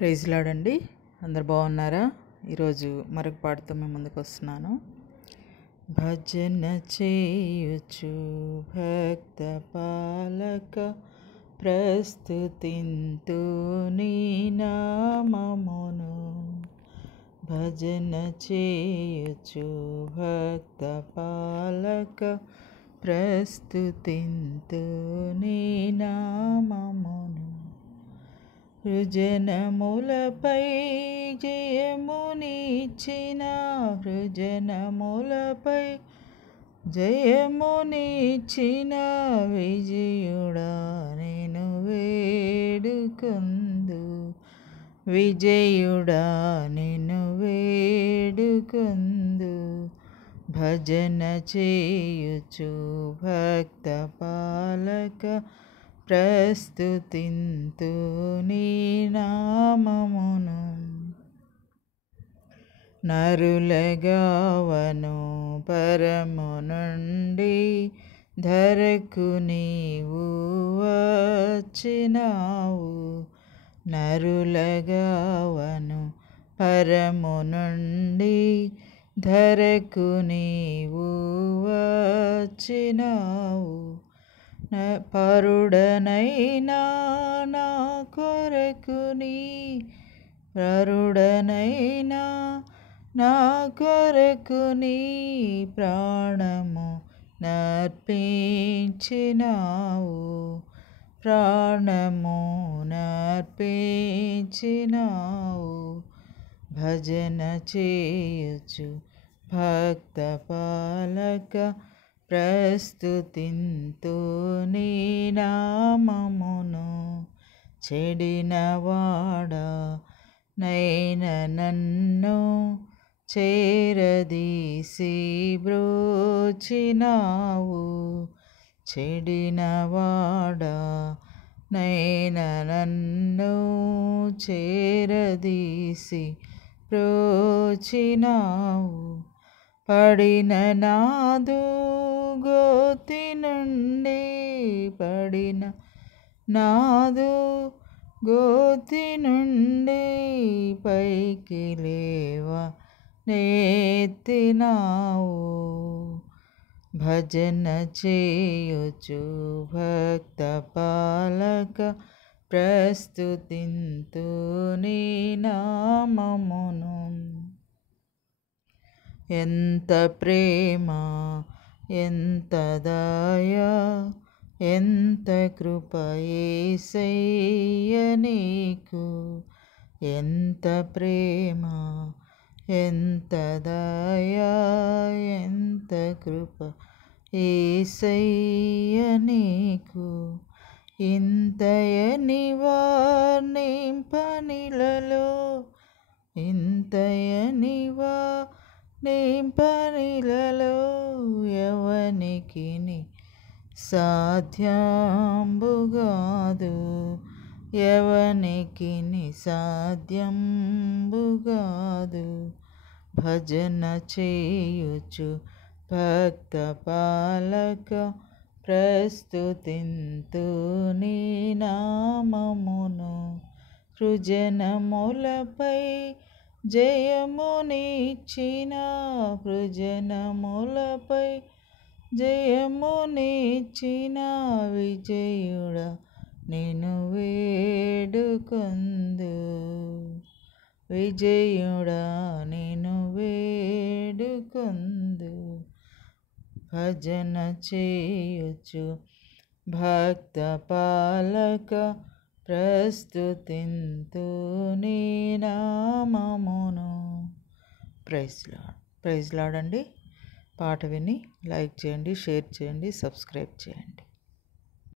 Praise lord అండి. అందరు బాగున్నారా? ఈరోజు మరొక పాటతో మేము ముందుకు వస్తున్నాను. భజన చేయుచు భక్త పాలక ప్రస్తుతింతు నీ నామమును. భజన చేయుచు భక్త పాలక ప్రస్తుతింతు నీ నామమును. హృజనములపై జయమునిచ్చిన హృజనములపై జయమునిచ్చిన విజయుడా నేను వేడుకొందు. విజయుడా నేను వేడుకొందు. భజన చేయుచు భక్త పాలక ప్రస్తుతింతు నీ నామమును. నరులగావను పరము నుండి ధరకు నీవు వచ్చినావు. నరులగావను పరము నుండి ధరకు నీవు వచ్చినావు. పరుడనైనా నా కొరకుని పరుడనైనా నా కొరకుని ప్రాణము నర్పించినావు. ప్రాణము నర్పించినావు. భజన చేయుచు భక్త పాలక ప్రస్తుతింతు నీ నామమును. చెడినవాడా నైన నన్ను చేరదీసి బ్రోచినావు. చెడినవాడా నైన నన్ను చేరదీసి బ్రోచినావు. పడిన నాదు గోతి నుండి పడిన నాదు గోతి నుండి పైకి లేవ నెత్తినావు. భజన చేయుచు భక్త పాలక ప్రస్తుతింతు నీ నామమును. ఎంత ప్రేమ ఎంత దయ ఎంత కృప యేసయ్య నీకు. ఎంత ప్రేమ ఎంత దయ ఎంత కృప యేసయ్య నీకు. ఇంతయని వర్ణింపనిలలో ఇంతయని వర్ణింపనిలలో ఎవనికిని సాధ్యంబుగాదు. ఎవనికిని సాధ్యంబుగాదు. భజన చేయుచు భక్త పాలక ప్రస్తుతింతు నీ నామమును. హృజనములపై జయమునిచ్చిన హృజనములపై జయమునిచ్చిన విజయుడా నేను వేడుకొందు. విజయుడా నేను వేడుకొందు. భజన చేయుచు భక్త పాలక ప్రస్తుతింతు నీ నామమును. ప్రైజ్ లార్డ్ అండి. పాట విని లైక్ చేయండి, షేర్ చేయండి, సబ్స్క్రైబ్ చేయండి.